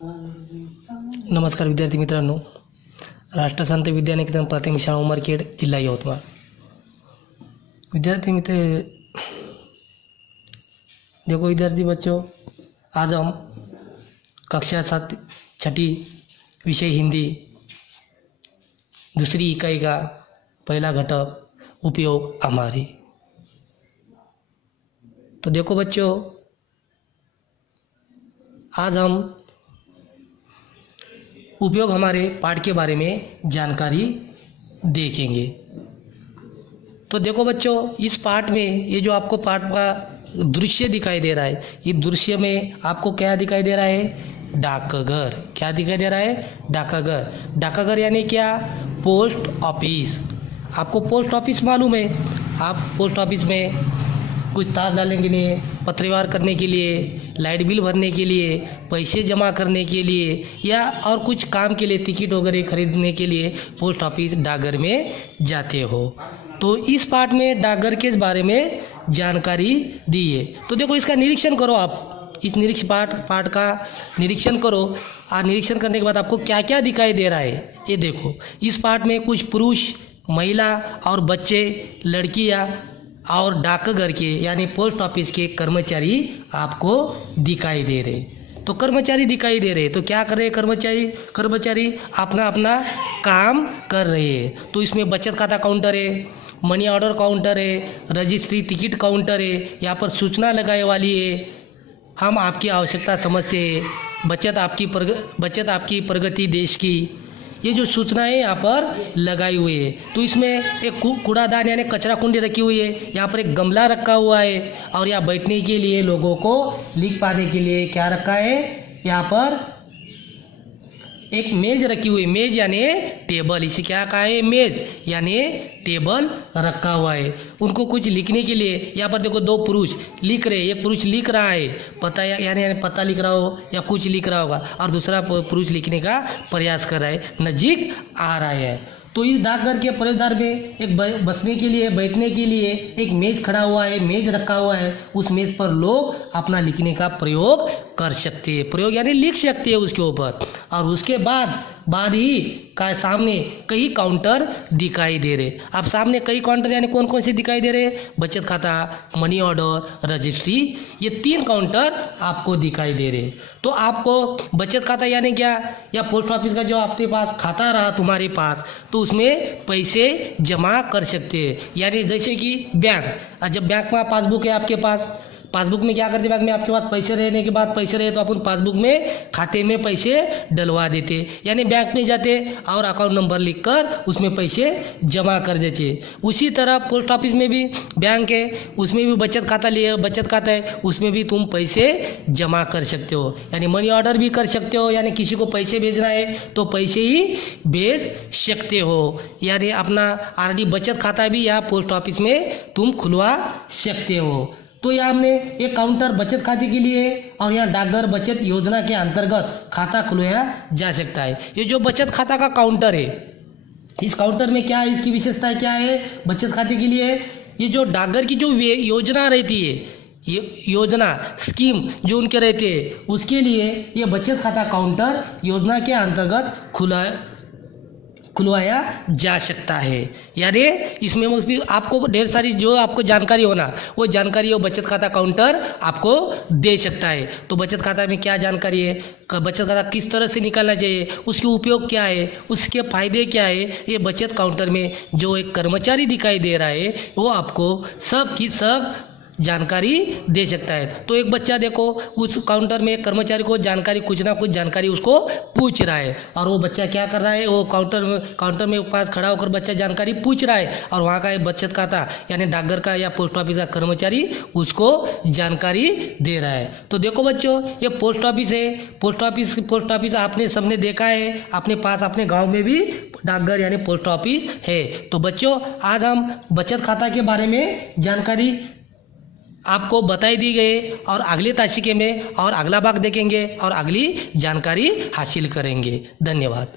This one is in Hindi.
नमस्कार विद्यार्थी मित्रांनो, राष्ट्रसंत विद्यानिकेतन प्राथमिक शाळा उमरखेड, जिल्हा यवतमाळ। विद्यार्थी मित्र देखो विद्यार्थी बच्चों, आज हम कक्षा 7 छठी विषय हिंदी दूसरी इकाई का पहला घटक उपयोग हमारे। तो देखो बच्चों, आज हम उपयोग हमारे पाठ के बारे में जानकारी देखेंगे। तो देखो बच्चों, इस पाठ में ये जो आपको पाठ का दृश्य दिखाई दे रहा है, ये दृश्य में आपको क्या दिखाई दे रहा है? डाकघर। क्या दिखाई दे रहा है? डाकघर। डाकघर यानी क्या? Post office. आपको पोस्ट ऑफिस मालूम है? आप पोस्ट ऑफिस में कुछ तार डालने के लिए, पत्र व्यवहार करने के लिए, लाइट बिल भरने के लिए, पैसे जमा करने के लिए या और कुछ काम के लिए, टिकट वगैरह खरीदने के लिए पोस्ट ऑफिस डाकघर में जाते हो। तो इस पाठ में डाकघर के बारे में जानकारी दी है। तो देखो, इसका निरीक्षण करो। आप इस पाठ का निरीक्षण करो और निरीक्षण करने के बाद आपको क्या क्या दिखाई दे रहा है ये देखो। इस पाठ में कुछ पुरुष, महिला और बच्चे, लड़कियां और डाकघर के यानी पोस्ट ऑफिस के कर्मचारी आपको दिखाई दे रहे। तो कर्मचारी दिखाई दे रहे, तो क्या कर रहे? कर्मचारी अपना अपना काम कर रहे हैं। तो इसमें बचत खाता काउंटर है, मनी ऑर्डर काउंटर है, रजिस्ट्री टिकट काउंटर है, यहाँ पर सूचना लगाए वाली है। हम आपकी आवश्यकता समझते हैं, बचत आपकी प्रगति देश की, ये जो सूचनाएं यहाँ पर लगाई हुई है। तो इसमें एक कूड़ादान यानी कचरा कुंडी रखी हुई है, यहाँ पर एक गमला रखा हुआ है और यहाँ बैठने के लिए लोगों को लिख पाने के लिए क्या रखा है? यहाँ पर एक मेज रखी हुई है। मेज यानी टेबल, इसे क्या कहा है? मेज यानी टेबल रखा हुआ है। उनको कुछ लिखने के लिए यहाँ पर देखो दो पुरुष लिख रहे हैं। एक पुरुष लिख रहा है पता यानी पता लिख रहा हो या कुछ लिख रहा होगा, और दूसरा पुरुष लिखने का प्रयास कर रहा है, नजीक आ रहा है। तो इस डाकघर के प्रवेशद्वार में एक बसने के लिए, बैठने के लिए एक मेज खड़ा हुआ है, मेज रखा हुआ है। उस मेज पर लोग अपना लिखने का प्रयोग कर सकते हैं, प्रयोग यानी लिख सकते हैं उसके ऊपर। और उसके बाद ही का सामने कई काउंटर दिखाई दे रहे। अब सामने कई काउंटर यानी कौन कौन से दिखाई दे रहे? बचत खाता, मनी ऑर्डर, रजिस्ट्री, ये 3 काउंटर आपको दिखाई दे रहे। तो आपको बचत खाता यानी क्या? या पोस्ट ऑफिस का जो आपके पास खाता रहा तुम्हारे पास, तो उसमें पैसे जमा कर सकते हैं। यानी जैसे कि बैंक, जब बैंक में पासबुक है आपके पास, पासबुक में क्या करते? बैंक में आपके पास पैसे रहने के बाद, पैसे रहे तो अपन पासबुक में खाते में पैसे डलवा देते, यानी बैंक में जाते और अकाउंट नंबर लिखकर उसमें पैसे जमा कर देते। उसी तरह पोस्ट ऑफिस में भी बैंक है, उसमें भी बचत खाता है, उसमें भी तुम पैसे जमा कर सकते हो। यानी मनी ऑर्डर भी कर सकते हो, यानी किसी को पैसे भेजना है तो पैसे ही भेज सकते हो। यानी अपना आरडी बचत खाता भी यहाँ पोस्ट ऑफिस में तुम खुलवा सकते हो। तो यहाँ हमने एक काउंटर बचत खाते के लिए और यहाँ डाकघर बचत योजना के अंतर्गत खाता खुलवाया जा सकता है। ये जो बचत खाता का काउंटर है, इस काउंटर में क्या है, इसकी विशेषता क्या है? बचत खाते के लिए ये जो डाकघर की जो योजना रहती है, ये योजना स्कीम जो उनके रहते हैं, उसके लिए ये बचत खाता काउंटर योजना के अंतर्गत खुलवाया जा सकता है। यानी इसमें भी आपको ढेर सारी जो आपको जानकारी होना, वो जानकारी वो बचत खाता काउंटर आपको दे सकता है। तो बचत खाता में क्या जानकारी है, बचत खाता किस तरह से निकालना चाहिए, उसके उपयोग क्या है, उसके फायदे क्या है, ये बचत काउंटर में जो एक कर्मचारी दिखाई दे रहा है वो आपको सब की सब जानकारी दे सकता है। तो एक बच्चा देखो, उस काउंटर में कर्मचारी को जानकारी, कुछ ना कुछ जानकारी उसको पूछ रहा है, और वो बच्चा क्या कर रहा है? वो काउंटर में पास खड़ा होकर बच्चा जानकारी पूछ रहा है, और वहाँ का बचत खाता यानी डाकघर का या पोस्ट ऑफिस का कर्मचारी उसको जानकारी दे रहा है। तो देखो बच्चों, ये पोस्ट ऑफिस है। पोस्ट ऑफिस आपने सबने देखा है, अपने पास अपने गाँव में भी डाकघर यानी पोस्ट ऑफिस है। तो बच्चों, आज हम बचत खाता के बारे में जानकारी आपको बताई दी गई, और अगले तासिके में और अगला भाग देखेंगे और अगली जानकारी हासिल करेंगे। धन्यवाद।